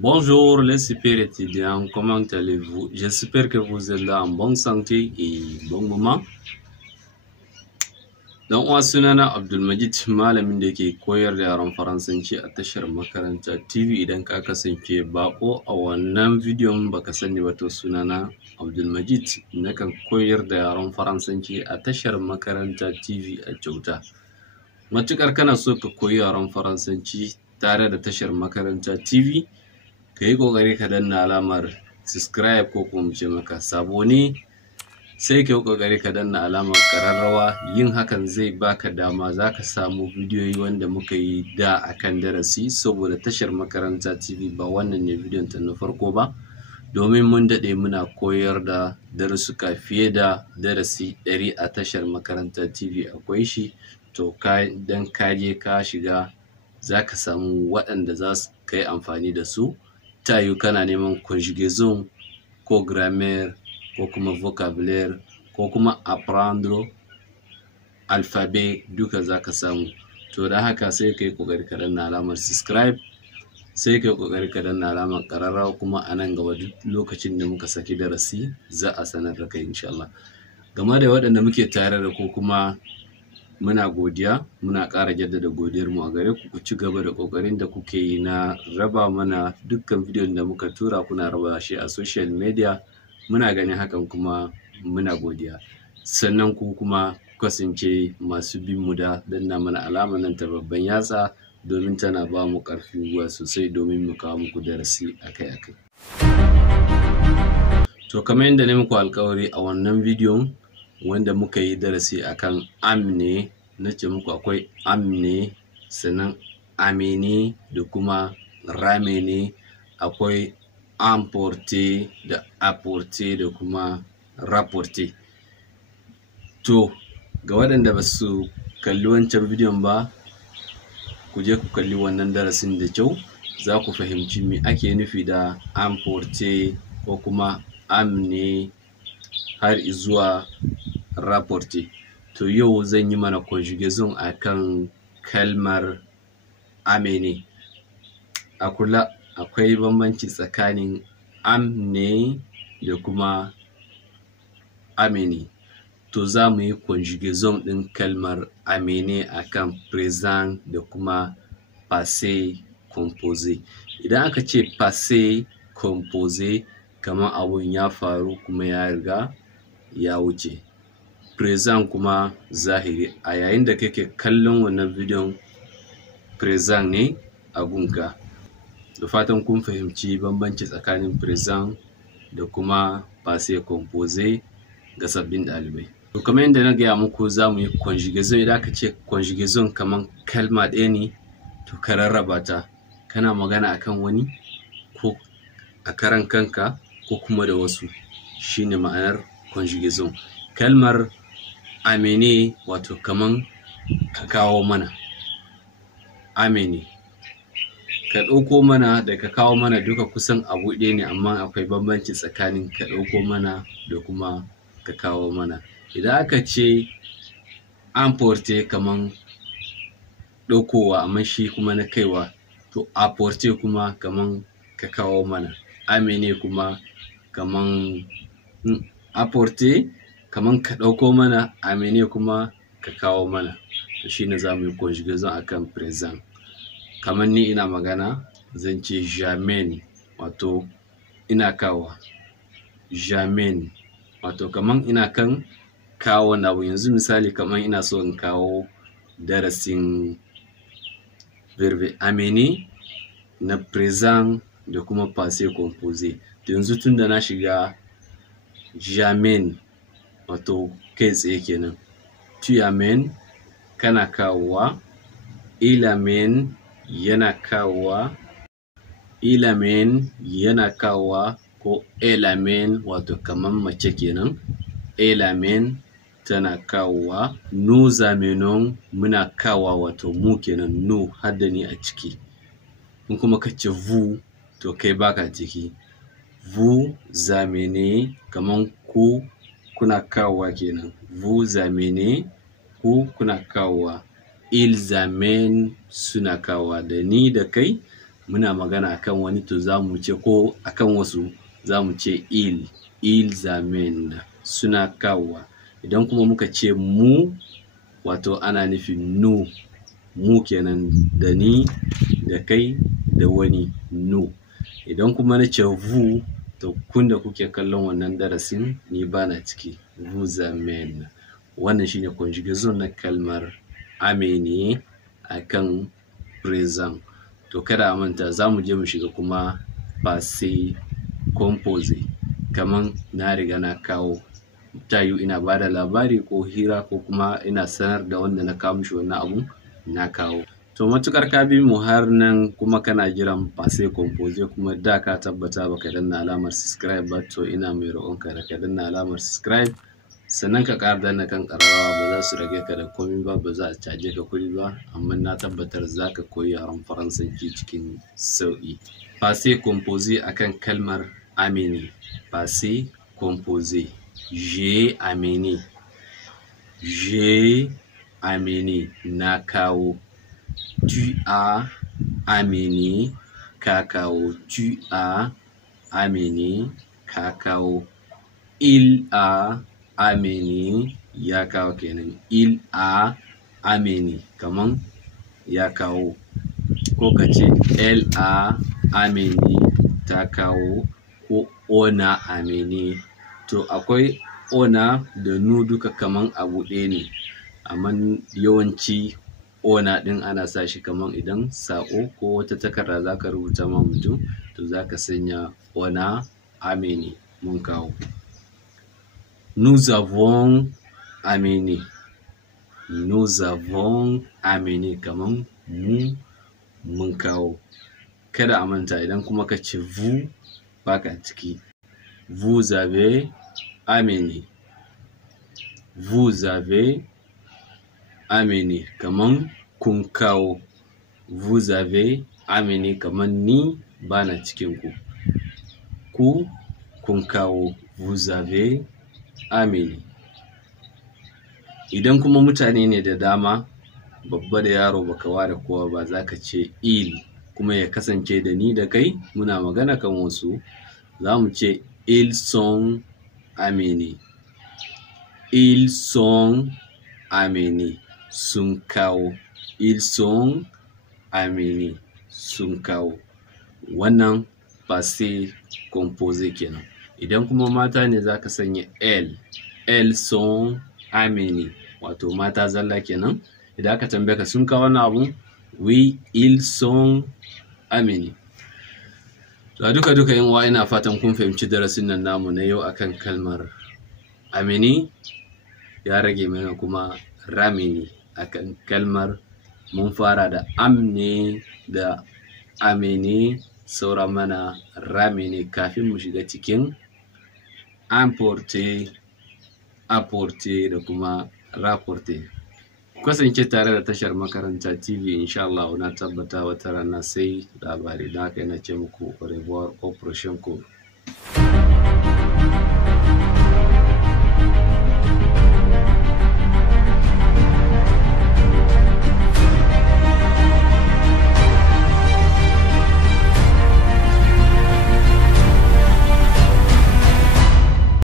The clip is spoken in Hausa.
Bonjour les super étudiants, comment allez-vous? J'espère que vous êtes là en bonne santé et bon moment. Dan uwa sunana Abdulmajid, malamin da ke koyar da yaran Faransanci a tashar makaranta TV. Idan ka kasance bako a wannan bidiyon baka sani ba, to sunana Abdulmajid, nakan koyar da yaran Faransanci a tashar makaranta TV a kyauta. Matukar kana so ka koyi yaran Faransanci tare da tashar makaranta TV, ka yi ƙoƙari ka danna alamar subscribe ko kuma ce maka sabo ne, sai ka yi ƙoƙari ka danna alamar ƙararrawa. Yin hakan zai baka dama za ka samu bidiyoyi wanda muka yi da akan darasi, saboda tashar makaranta TV ba wannan ne bidiyon ta na farko ba, domin mun daɗe muna koyar da darussuka fiye da darasi 100 a tashar makaranta TV akwai shi. To dan ka je ka shiga za ka samu waɗanda za su kai amfani da su. Ta yiwu kana neman conjugaison ko grammaire ko kuma vocabulaire ko kuma apprendre alphabet, duka za ka samu. To da haka sai ka yi ƙoƙari ka danna alamar subscribe, sai ka yi ƙoƙari ka danna alamar ƙararrawa, kuma a nan gaba duk lokacin da muka saki darasi za a sanar da kai insha Allah. Game da waɗanda muke tare da ku kuma muna godiya, muna ƙara jaddada godiyarmu a gare ku. Ku ci gaba da ƙoƙarin da kuke yi na raba mana dukkan bidiyon da muka tura, kuna raba shi a social media. Muna ganin hakan kuma muna godiya. Sannan ku kuma ku kasance masu bin mu da danna mana alamar nan ta babban yatsa, domin tana ba mu ƙarfin gwiwa sosai domin mu kawo muku darasi akai-akai. To kamar yadda na muku alƙawari a wannan bidiyon wanda muka yi darasi akan amne, na ce muku akwai amne, sannan amene da kuma ramene, akwai emporter da apporter da kuma rapporter. To ga waɗanda ba su kalli wancan bidiyon ba, ku je ku kalli wannan darasin da kyau, za ku fahimci me ake nufi da emporter ko kuma amne har zuwa rapporter. To yau zan yi mana conjugaison akan kalmar amene. A kula, akwai bambanci tsakanin amne da kuma amene. To za mu yi conjugaison ɗin kalmar amene akan présent da kuma passé composé. Idan aka ce passé composé, kamar abun ya faru kuma ya riga ya wuce. Présent kuma zahiri, a yayin da kake kallon wannan bidiyon présent ne a gunka. Da fatan kun fahimci bambanci tsakanin présent da kuma passé composé ga sabbin ɗalibai. To kamar yadda na gaya muku, za mu yi conjugaison. Idan aka ce conjugaison kamar kalma ɗaya ne, to ka rarraba ta, kana magana akan wani ko a karan kanka ko kuma da wasu, shine ma'anar conjugaison. Kalmar amene wato kaman ka kawo mana, amene ka ɗauko mana da ka kawo mana, duka kusan abu ɗaya ne, amma akwai bambanci tsakanin ka ɗauko mana da kuma ka kawo mana. Idan aka ce emporter kaman ɗaukowa, amma shi kuma na kaiwa, to apporter kuma kaman ka kawo mana, amene kuma kaman apporter kaman ka ɗauko mana, amene kuma ka kawo mana. To shine za mu yi conjugaison akan présent. Kamar ni ina magana, zan ce j'amène, wato ina kawo. J'amène wato kaman ina kan kawo wani abu. Yanzu misali, kaman ina so in kawo darasin verbe amener na présent da kuma passé composé. To yanzu tunda na shiga j'amène, wato kai tsaye kenan. Tu amènes, kana kawowa. Il amène, yana kawowa. Il amène, yana kawowa, ko elle amène, wato kaman mace kenan. Elle amène, tana kawowa. Nous amenons, muna kawowa, wato mu kenan, nous hadda ni a ciki. In kuma ka ce vous, to kai baka ciki. Vous amenez, kaman ku kuna kawowa kenan. Vous amenez, ku kuna kawowa. Ils amènent, suna kawowa. Da ni da kai muna magana akan wani to za mu ce, ko akan wasu za mu ce ils amènent, suna kawowa. Idan kuma muka ce mu, wato ana nufin mu kenan, da ni, da kai, da wani, nous. Idan kuma na ce vous, to kun da kuke kallon wannan darasin ni bana ciki, vous amènent. Wannan shine conjugaison na kalmar amener akan présent. To kada a manta za mu je mu shiga kuma passé composé. Kaman na riga na kawo, ta yiwu ina ba da labari ko hira ko kuma ina sanar da wanda na kawo mishi wannan abu na kawo. To matukar ka bi mu har nan kuma kana jiran passé composé kuma da ka tabbata baka danna alamar subscribe ba, to ina mai roƙonka da ka danna alamar subscribe, sannan ka ƙara danna kan ƙararrawa. Ba za su rage ka da komai ba, ba za a caje ka kuɗi ba, amma na tabbatar za ka koyi yaren Faransanci cikin sauƙi. Passé composé akan kalmar amener. Passé composé. J'ai amené. J'ai amené, na kawo. Tu as amené, ka kawo. Tu as amené, ka kawo. Il a amené, ya kawo kenan. Il a amené, kaman ya kawo. Ko ka ce elle a amené, ta kawo, ko on a amené. To akwai ona da nu duka kaman abu ɗaya ne, amma yawanci ona ɗin ana sa shi kaman idan saƙo ko wata takarda za ka rubuta ma mutum, to za ka sanya ona amené, mun kawo. Nous avons amené. Nous avons amené, kaman mu, mun kawo. Kada a manta idan kuma ka ce vous baka ciki. Vous avez amené. Vous avez amené, kaman kun kawo. Vous avez amené, kaman ni bana cikin ku. Ku kun kawo. Vous avez amené. Idan kuma mutane ne da dama, babba da yaro baka ware kowa ba, za ka ce il, kuma ya kasance da ni da kai muna magana kan wasu, za mu ce ils sont amenés. Ils sont amenés, sun kawo. Ils sont amenés, sun kawo. Wannan passé composé kenan. Idan kuma mata ne za ka sanya elles. Elles sont amenées, wato mata zalla kenan. Idan aka tambaye ka sun kawo wani abu, oui, ils sont amenés. To duka yan uwa, ina fatan kun fahimci darasin nan namu na yau akan kalmar amener. Ya rage mana kuma ramener akan kalmar. Mun fara da amne da amener, saura mana ramener kafin mu shiga cikin emporter, apporter da kuma rapporter. Kasance tare da tashar Makaranta TV, insha Allah na tabbata wata rana sai labari. Da haka ina ce muku au revoir, au prochain cours.